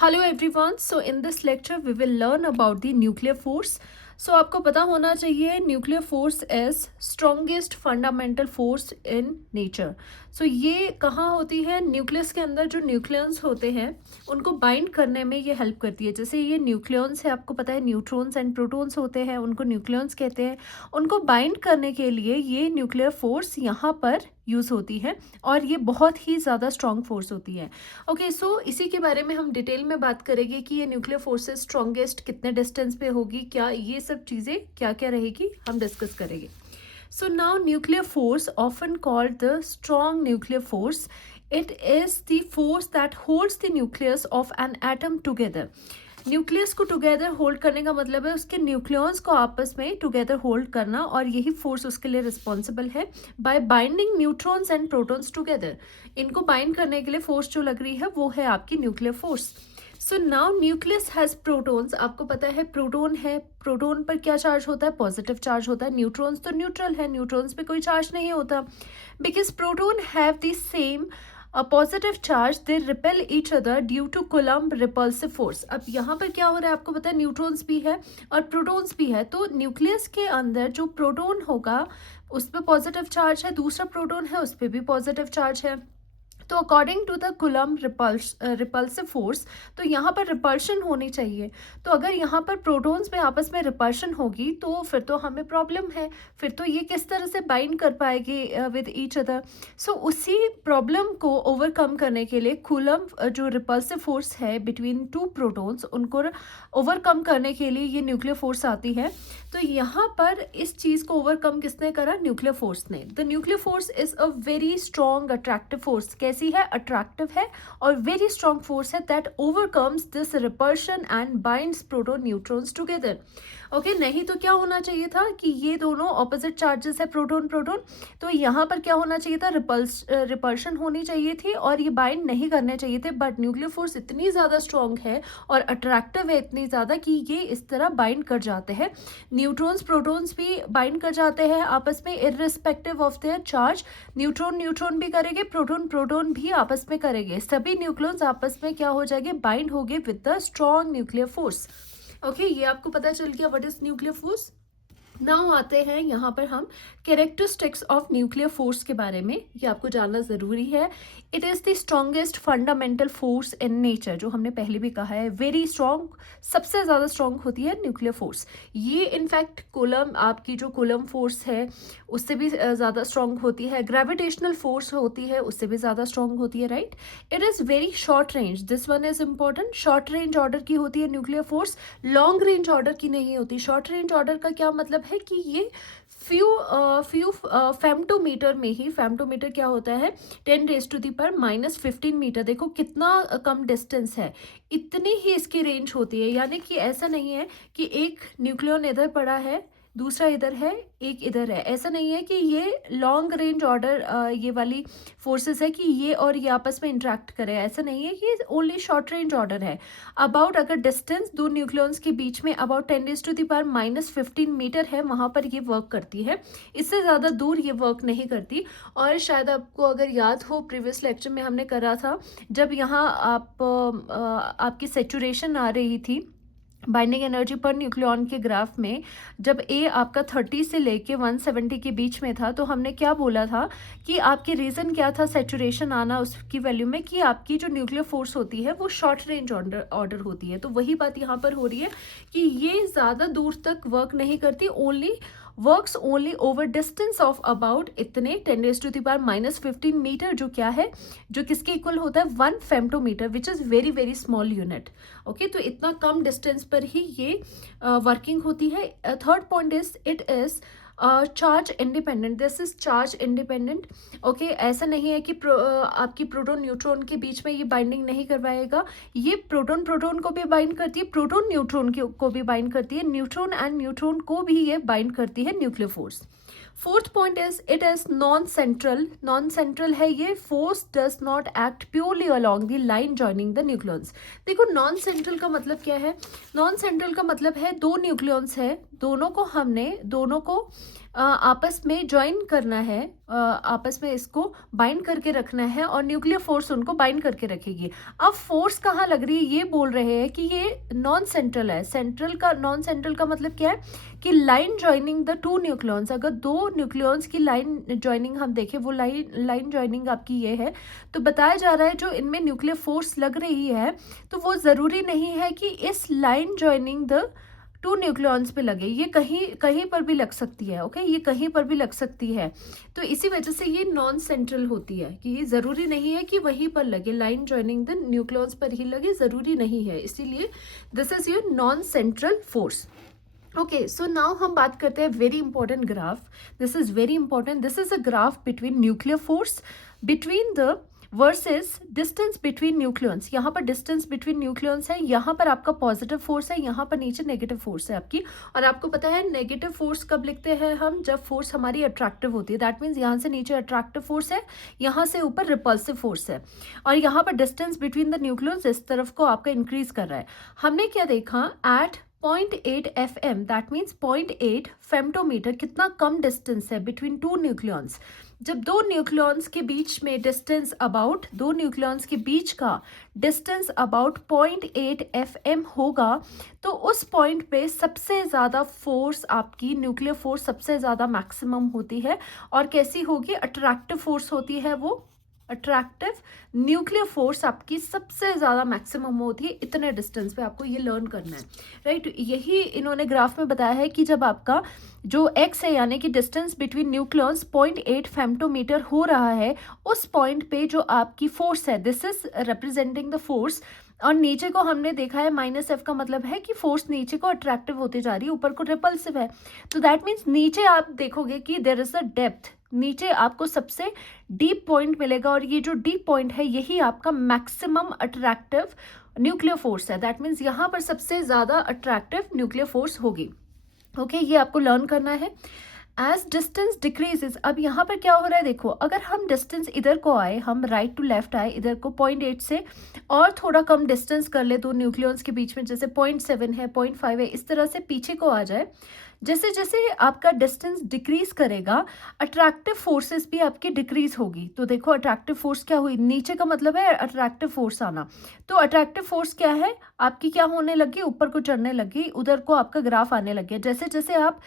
Hello everyone. So in this lecture we will learn about the nuclear force. So आपको पता होना चाहिए nuclear force is strongest fundamental force in nature. So ये कहाँ होती है? न्यूक्लियस के अंदर जो न्यूक्लियंस होते हैं उनको बाइंड करने में ये हेल्प करती है. जैसे ये न्यूक्लियंस है, आपको पता है न्यूट्रॉन्स एंड प्रोटॉन्स होते हैं, उनको न्यूक्लियंस कहते हैं. उनको बाइंड करने के लिए ये न्यूक्लियर फोर्स यहाँ पर यूज़ होती है और ये बहुत ही ज़्यादा स्ट्रॉन्ग फोर्स होती है. ओके, सो इसी के बारे में हम डिटेल में बात करेंगे कि ये न्यूक्लियर फोर्सेस स्ट्रॉन्गेस्ट कितने डिस्टेंस पे होगी, क्या ये सब चीज़ें क्या क्या रहेगी हम डिस्कस करेंगे. So now nuclear force often called the strong nuclear force. It is the force that holds the nucleus of an atom together. Nucleus को टुगेदर होल्ड करने का मतलब है उसके न्यूक्लियॉन्स को आपस में टुगेदर होल्ड करना, और यही फोर्स उसके लिए रिस्पॉन्सिबल है bye binding neutrons and protons together. इनको बाइंड करने के लिए फोर्स जो लग रही है वो है आपकी nuclear force. So now nucleus has protons. आपको पता है प्रोटॉन है, प्रोटॉन पर क्या चार्ज होता है? पॉजिटिव चार्ज होता है. न्यूट्रॉन्स तो न्यूट्रल है, न्यूट्रॉन्स पे कोई चार्ज नहीं होता. Because proton have the same a positive charge, they repel each other due to Coulomb repulsive force. अब यहाँ पर क्या हो रहा है आपको पता है, न्यूट्रॉन्स भी है और प्रोटॉन्स भी है. तो न्यूक्लियस के अंदर जो प्रोटॉन होगा उस पर पॉजिटिव चार्ज है, दूसरा प्रोटॉन है उस पर भी पॉजिटिव चार्ज है. तो according to the Coulomb repulsive force, तो यहाँ पर रिपल्शन होनी चाहिए. तो अगर यहाँ पर प्रोटॉन्स में आपस में रिपल्शन होगी तो फिर तो हमें प्रॉब्लम है. फिर तो ये किस तरह से बाइंड कर पाएगी विद ईच अदर. सो उसी प्रॉब्लम को ओवरकम करने के लिए कुलम्ब जो रिपल्सिव फोर्स है बिटवीन टू प्रोटॉन्स, उनको ओवरकम करने के लिए ये न्यूक्लियर फोर्स आती है. तो यहाँ पर इस चीज़ को ओवरकम किसने करा? न्यूक्लियर फोर्स ने. The nuclear force is a very strong attractive force. कैसी है? अट्रैक्टिव है और वेरी स्ट्रॉन्ग फोर्स है that overcomes this repulsion and binds proton neutrons together. Okay, नहीं तो क्या होना चाहिए था कि ये दोनों ऑपोजिट चार्जेस है, प्रोटॉन प्रोटॉन, तो यहाँ पर क्या होना चाहिए था? रिपल्शन होनी चाहिए थी और ये बाइंड नहीं करने चाहिए थे. बट न्यूक्लियर फोर्स इतनी ज़्यादा स्ट्रॉन्ग है और अट्रैक्टिव है इतनी ज़्यादा कि ये इस तरह बाइंड कर जाते हैं. न्यूट्रॉन्स प्रोटॉन्स भी बाइंड कर जाते हैं आपस में irrespective of their charge. Neutron neutron भी करेंगे, प्रोटॉन प्रोटॉन भी आपस में करेंगे. सभी न्यूक्लियॉन्स आपस में क्या हो जाएंगे? बाइंड होंगे with the strong nuclear force. Okay, ये आपको पता चल गया what is nuclear force. Now आते हैं यहाँ पर हम कैरेक्टरिस्टिक्स ऑफ न्यूक्लियर फोर्स के बारे में. ये आपको जानना ज़रूरी है. It is the strongest fundamental force in nature, जो हमने पहले भी कहा है, वेरी स्ट्रॉन्ग, सबसे ज़्यादा स्ट्रॉन्ग होती है न्यूक्लियर फोर्स. ये इनफैक्ट कूलम, आपकी जो कूलम फोर्स है उससे भी ज़्यादा स्ट्रॉन्ग होती है. ग्रेविटेशनल फोर्स होती है उससे भी ज़्यादा स्ट्रॉन्ग होती है, right. It is very short range. This one is important. Short range order की होती है nuclear force, long range order की नहीं होती. शॉर्ट रेंज ऑर्डर का क्या मतलब है कि ये फ्यू फेम्टोमीटर में ही, फेम्टोमीटर क्या होता है? 10⁻⁻15 मीटर. देखो कितना कम डिस्टेंस है, इतनी ही इसकी रेंज होती है. यानी कि ऐसा नहीं है कि एक न्यूक्लियन इधर पड़ा है, दूसरा इधर है, एक इधर है. ऐसा नहीं है कि ये लॉन्ग रेंज ऑर्डर ये वाली फोर्सेस है कि ये और ये आपस में इंटरेक्ट करें. ऐसा नहीं है, ये ओनली शॉर्ट रेंज ऑर्डर है. अबाउट, अगर डिस्टेंस दो न्यूक्लियॉन्स के बीच में अबाउट 10⁻⁻15 मीटर है, वहाँ पर ये वर्क करती है. इससे ज़्यादा दूर ये वर्क नहीं करती. और शायद आपको अगर याद हो, प्रीवियस लेक्चर में हमने करा था, जब यहाँ आपकी सेचुरेशन आ रही थी बाइंडिंग एनर्जी पर न्यूक्लियॉन के ग्राफ में, जब ए आपका 30 से लेके 170 के बीच में था, तो हमने क्या बोला था कि आपकी रीज़न क्या था सेचुरेशन आना उसकी वैल्यू में, कि आपकी जो न्यूक्लियर फोर्स होती है वो शॉर्ट रेंज ऑर्डर होती है. तो वही बात यहाँ पर हो रही है कि ये ज़्यादा दूर तक वर्क नहीं करती, works only over distance of about इतने 10⁻⁻15 मीटर, जो क्या है, जो किसके इक्वल होता है? 1 femtometre, which is very very small unit. Okay, तो इतना कम डिस्टेंस पर ही ये वर्किंग होती है. Third point is it is charge independent. This is charge independent. Okay, ऐसा नहीं है कि आपकी प्रोटॉन न्यूट्रॉन के बीच में ये बाइंडिंग नहीं करवाएगा. ये प्रोटॉन प्रोटॉन को भी बाइंड करती है, प्रोटॉन न्यूट्रॉन को भी बाइंड करती है, न्यूट्रॉन एंड न्यूट्रॉन को भी ये बाइंड करती है nuclear force. Fourth point is it is non central. Non central है ये. Force does not act purely along the line joining the nucleons. देखो नॉन सेंट्रल का मतलब क्या है? नॉन सेंट्रल का मतलब है दो न्यूक्लियॉन्स है, दोनों को आपस में ज्वाइन करना है, आपस में इसको बाइंड करके रखना है और न्यूक्लियर फोर्स उनको बाइंड करके रखेगी। अब फोर्स कहाँ लग रही है ये बोल रहे हैं कि ये नॉन सेंट्रल है। नॉन सेंट्रल का मतलब क्या है कि line joining the two nucleons, अगर दो न्यूक्लियॉन्स की लाइन ज्वाइनिंग हम देखें, वो लाइन ज्वाइनिंग आपकी ये है, तो बताया जा रहा है जो इनमें न्यूक्लियर फोर्स लग रही है तो वो ज़रूरी नहीं है कि इस line joining the two nucleons पे लगे, ये कहीं पर भी लग सकती है। ओके, ये कहीं पर भी लग सकती है, तो इसी वजह से ये नॉन सेंट्रल होती है कि ये ज़रूरी नहीं है कि वहीं पर लगे, लाइन ज्वाइनिंग द न्यूक्लियॉन्स पर ही लगे, ज़रूरी नहीं है, इसीलिए this is your non central force. Okay, so now हम बात करते हैं very important graph. This is very important, this is a graph between nuclear force between the versus distance between nucleons. यहाँ पर डिस्टेंस बिटवीन न्यूक्लियॉन्स है, यहाँ पर आपका पॉजिटिव फोर्स है, यहाँ पर नीचे नेगेटिव फोर्स है आपकी। और आपको पता है नेगेटिव फोर्स कब लिखते हैं हम, जब फोर्स हमारी अट्रैक्टिव होती है। दैट मीन्स यहाँ से नीचे अट्रैक्टिव फोर्स है, यहाँ से ऊपर रिपल्सिव फोर्स है, और यहाँ पर डिस्टेंस बिटवीन द न्यूक्लियॉन्स इस तरफ को आपका इंक्रीज कर रहा है। हमने क्या देखा, एट 0.8 FM, दैट मीन्स 0.8 फेम्टोमीटर, कितना कम डिस्टेंस है बिटवीन टू न्यूक्लियॉन्स। जब दो न्यूक्लियॉन्स के बीच में डिस्टेंस अबाउट, दो न्यूक्लियॉन्स के बीच का डिस्टेंस अबाउट 0.8 FM होगा, तो उस पॉइंट पे सबसे ज़्यादा फोर्स आपकी न्यूक्लियर फोर्स सबसे ज़्यादा मैक्सिमम होती है। और कैसी होगी, अट्रैक्टिव फोर्स होती है, वो अट्रैक्टिव न्यूक्लियर फोर्स आपकी सबसे ज़्यादा मैक्सिमम होती है इतने डिस्टेंस पे। आपको ये लर्न करना है, राइट। यही इन्होंने ग्राफ में बताया है कि जब आपका जो x है यानी कि डिस्टेंस बिटवीन न्यूक्लियॉन्स 0.8 फेम्टोमीटर हो रहा है, उस पॉइंट पे जो आपकी फोर्स है, this is representing the force. और नीचे को हमने देखा है -F का मतलब है कि फोर्स नीचे को अट्रैक्टिव होती जा रही है, ऊपर को रिपल्सिव है। तो दैट मीन्स नीचे आप देखोगे कि देयर इज अ डेप्थ, नीचे आपको सबसे डीप पॉइंट मिलेगा, और ये जो डीप पॉइंट है यही आपका मैक्सिमम अट्रैक्टिव न्यूक्लियर फोर्स है। दैट मीन्स यहाँ पर सबसे ज़्यादा अट्रैक्टिव न्यूक्लियर फोर्स होगी। ओके, ये आपको लर्न करना है। एज डिस्टेंस डिक्रीजेज, अब यहाँ पर क्या हो रहा है देखो, अगर हम डिस्टेंस इधर को आए, हम राइट टू लेफ्ट आए, इधर को 0.8 से और थोड़ा कम डिस्टेंस कर ले दो न्यूक्लियॉन्स के बीच में, जैसे 0.7 है, 0.5 है, इस तरह से पीछे को आ जाए, जैसे जैसे आपका डिस्टेंस डिक्रीज करेगा अट्रैक्टिव फोर्सेस भी आपकी डिक्रीज होगी। तो देखो अट्रैक्टिव फोर्स क्या हुई, नीचे का मतलब है अट्रैक्टिव फोर्स आना, तो अट्रैक्टिव फोर्स क्या है आपकी, क्या होने लगी, ऊपर को चढ़ने लगी, उधर को आपका ग्राफ आने लग गया। जैसे जैसे आप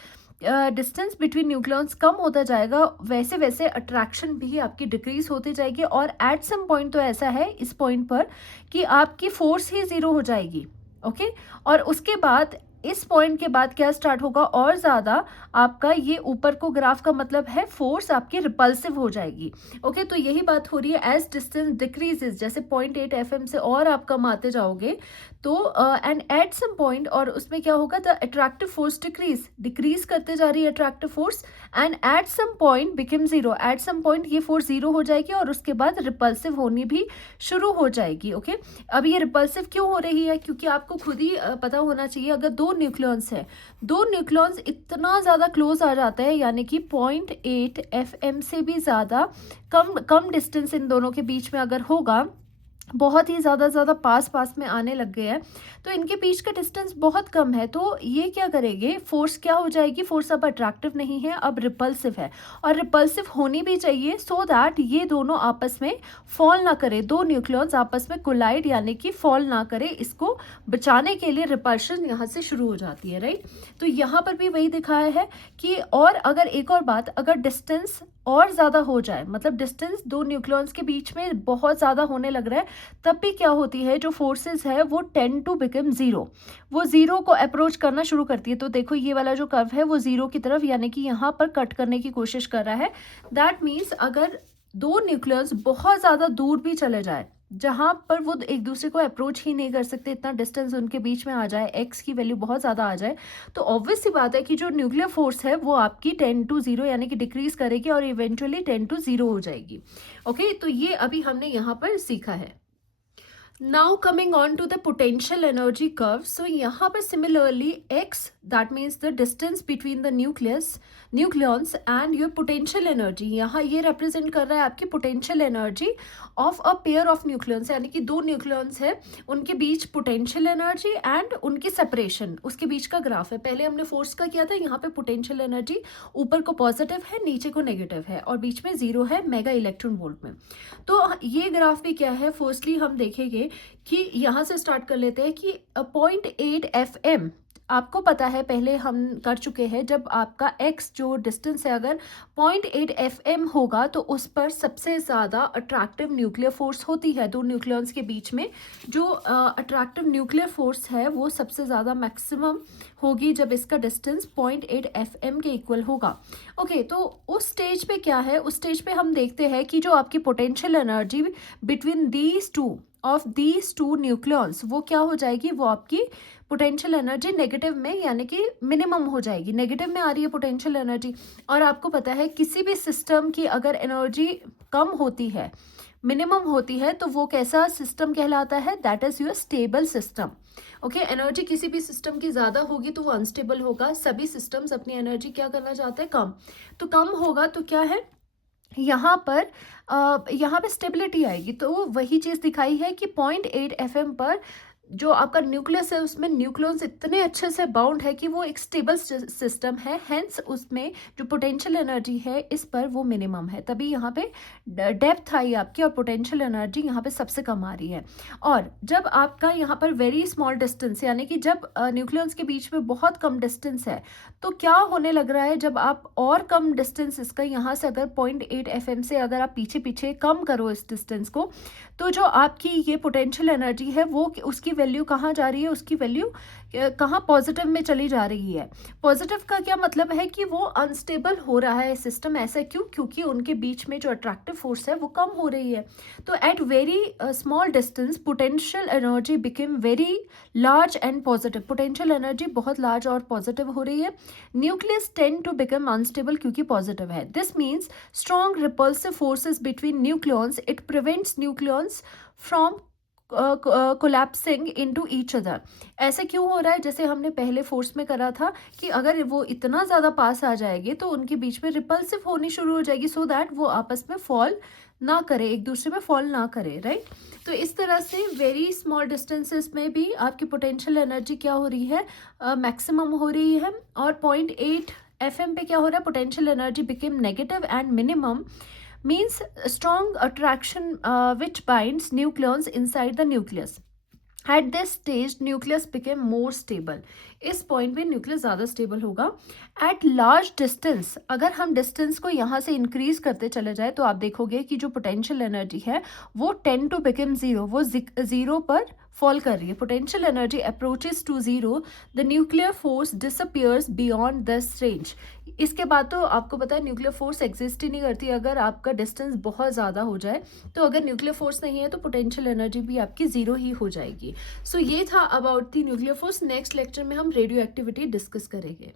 डिस्टेंस बिटवीन न्यूक्लियॉन्स कम होता जाएगा, वैसे वैसे अट्रैक्शन भी आपकी डिक्रीज होती जाएगी, और एट सम पॉइंट तो ऐसा है इस पॉइंट पर कि आपकी फोर्स ही ज़ीरो हो जाएगी। ओके, और उसके बाद इस पॉइंट के बाद क्या स्टार्ट होगा, और ज़्यादा आपका ये ऊपर को ग्राफ का मतलब है फोर्स आपकी रिपल्सिव हो जाएगी। ओके, तो यही बात हो रही है, एज डिस्टेंस डिक्रीजेज, जैसे 0.8 FM से और आप कम आते जाओगे, तो एंड एट सम पॉइंट, और उसमें क्या होगा, द अट्रैक्टिव फोर्स डिक्रीज करते जा रही है attractive force, and at some point become zero, at some point ये फोर्स जीरो हो जाएगी, और उसके बाद रिपल्सिव होनी भी शुरू हो जाएगी। ओके, अब ये रिपल्सिव क्यों हो रही है, क्योंकि आपको खुद ही पता होना चाहिए, अगर दो न्यूक्लियॉन्स है, दो न्यूक्लियॉन्स इतना ज़्यादा क्लोज आ जाता है, यानी कि 0.8 FM से भी ज़्यादा कम डिस्टेंस इन दोनों के बीच में अगर होगा, बहुत ही ज़्यादा पास में आने लग गए हैं, तो इनके बीच का डिस्टेंस बहुत कम है, तो ये क्या करेंगे, फोर्स क्या हो जाएगी, फोर्स अब अट्रैक्टिव नहीं है, अब रिपल्सिव है, और रिपल्सिव होनी भी चाहिए सो दैट ये दोनों आपस में फॉल ना करे, दो न्यूक्लियॉन्स आपस में कोलाइड यानी कि फॉल ना करे, इसको बचाने के लिए रिपल्शन यहाँ से शुरू हो जाती है, राइट। तो यहाँ पर भी वही दिखाया है कि, और अगर एक और बात, अगर डिस्टेंस और ज़्यादा हो जाए, मतलब डिस्टेंस दो न्यूक्लियॉन्स के बीच में बहुत ज़्यादा होने लग रहा है, तब भी क्या होती है, जो फोर्सेस है वो टेंड टू बिकम जीरो, वो जीरो को अप्रोच करना शुरू करती है। तो देखो ये वाला जो कर्व है वो जीरो की तरफ यानी कि यहाँ पर कट करने की कोशिश कर रहा है। दैट मीन्स अगर दो न्यूक्लियस बहुत ज़्यादा दूर भी चले जाए, जहाँ पर वो एक दूसरे को अप्रोच ही नहीं कर सकते, इतना डिस्टेंस उनके बीच में आ जाए, एक्स की वैल्यू बहुत ज़्यादा आ जाए, तो ऑब्वियस सी बात है कि जो न्यूक्लियर फोर्स है वो आपकी 10 to 0 यानी कि डिक्रीज करेगी और इवेंचुअली 10 to 0 हो जाएगी। ओके, तो ये अभी हमने यहाँ पर सीखा है। Now coming on to the potential energy curve. So यहाँ पर similarly x, that means the distance between the nucleons and your potential energy, यहाँ ये represent कर रहा है आपकी potential energy of a pair of nucleons, यानी कि दो न्यूक्लियंस है, उनके बीच potential energy and उनकी separation, उसके बीच का ग्राफ है. पहले हमने फोर्स का किया था, यहाँ पे potential energy ऊपर को पॉजिटिव है, नीचे को नेगेटिव है और बीच में जीरो है मेगा इलेक्ट्रॉन वोल्ट में. तो ये ग्राफ भी क्या है, फर्स्टली हम देखेंगे कि यहाँ से स्टार्ट कर लेते हैं कि 0.8 FM, आपको पता है पहले हम कर चुके हैं, जब आपका x जो डिस्टेंस है अगर 0.8 FM होगा तो उस पर सबसे ज़्यादा अट्रैक्टिव न्यूक्लियर फोर्स होती है. दो न्यूक्लियंस के बीच में जो अट्रैक्टिव न्यूक्लियर फोर्स है वो सबसे ज़्यादा मैक्सिमम होगी जब इसका डिस्टेंस 0.8 FM के इक्वल होगा. ओके, तो उस स्टेज पे क्या है, उस स्टेज पे हम देखते हैं कि जो आपकी potential energy between these two nucleons वो क्या हो जाएगी, वो आपकी पोटेंशियल एनर्जी नेगेटिव में यानी कि मिनिमम हो जाएगी. नेगेटिव में आ रही है पोटेंशियल एनर्जी. और आपको पता है किसी भी सिस्टम की अगर एनर्जी कम होती है, मिनिमम होती है, तो वो कैसा सिस्टम कहलाता है, that is your stable system. Okay, energy किसी भी सिस्टम की ज़्यादा होगी तो वो अनस्टेबल होगा. सभी सिस्टम्स अपनी एनर्जी क्या करना चाहते हैं, कम. तो कम होगा तो क्या है, यहाँ पर स्टेबिलिटी आएगी. तो वही चीज़ दिखाई है कि 0.8 FM पर जो आपका न्यूक्लियस है उसमें न्यूक्लियस इतने अच्छे से बाउंड है कि वो एक स्टेबल सिस्टम है. हेंस उसमें जो पोटेंशियल एनर्जी है इस पर वो मिनिमम है. तभी यहाँ पे डेप्थ आई आपकी और पोटेंशियल एनर्जी यहाँ पे सबसे कम आ रही है. और जब आपका यहाँ पर वेरी स्मॉल डिस्टेंस, यानी कि जब न्यूक्लियस के बीच में बहुत कम डिस्टेंस है, तो क्या होने लग रहा है, जब आप और कम डिस्टेंस इसका यहाँ से अगर 0.8 FM से अगर आप पीछे पीछे कम करो इस डिस्टेंस को, तो जो आपकी ये पोटेंशियल एनर्जी है वो उसकी वैल्यू कहाँ जा रही है, उसकी वैल्यू कहाँ पॉजिटिव में चली जा रही है. पॉजिटिव का क्या मतलब है कि वो अनस्टेबल हो रहा है सिस्टम. ऐसा क्यों, क्योंकि उनके बीच में जो अट्रैक्टिव फोर्स है वो कम हो रही है. तो at very small distance potential energy became very large and positive. Potential energy बहुत लार्ज और पॉजिटिव हो रही है. Nucleus tend to become unstable क्योंकि पॉजिटिव है. This means strong repulsive forces between nucleons. It prevents nucleons from collapsing into each other. ऐसे क्यों हो रहा है, जैसे हमने पहले फोर्स में करा था कि अगर वो इतना ज़्यादा पास आ जाएगी तो उनके बीच में रिपल्सिव होनी शुरू हो जाएगी, सो दैट वो आपस में फॉल ना करे, एक दूसरे में फॉल ना करे, राइट. तो इस तरह से वेरी स्मॉल डिस्टेंसेस में भी आपकी पोटेंशियल एनर्जी क्या हो रही है, मैक्सिमम हो रही है. और 0.8 FM पे क्या हो रहा है, potential energy became negative and minimum means strong attraction which binds nucleons inside the nucleus. At this stage nucleus became more stable. इस पॉइंट पे न्यूक्लियस ज़्यादा स्टेबल होगा. एट लार्ज डिस्टेंस, अगर हम डिस्टेंस को यहाँ से इंक्रीज करते चले जाए तो आप देखोगे कि जो पोटेंशियल एनर्जी है वो टेंड टू बिकम जीरो, वो जीरो पर फॉल कर रही है. Potential energy approaches to zero, the nuclear force disappears beyond this range. इसके बाद तो आपको पता है न्यूक्लियर फोर्स एग्जिस्ट ही नहीं करती अगर आपका डिस्टेंस बहुत ज़्यादा हो जाए. तो अगर न्यूक्लियर फोर्स नहीं है तो पोटेंशियल एनर्जी भी आपकी ज़ीरो ही हो जाएगी. सो ये था about the nuclear force. Next lecture में हम रेडियो एक्टिविटी डिस्कस करेंगे.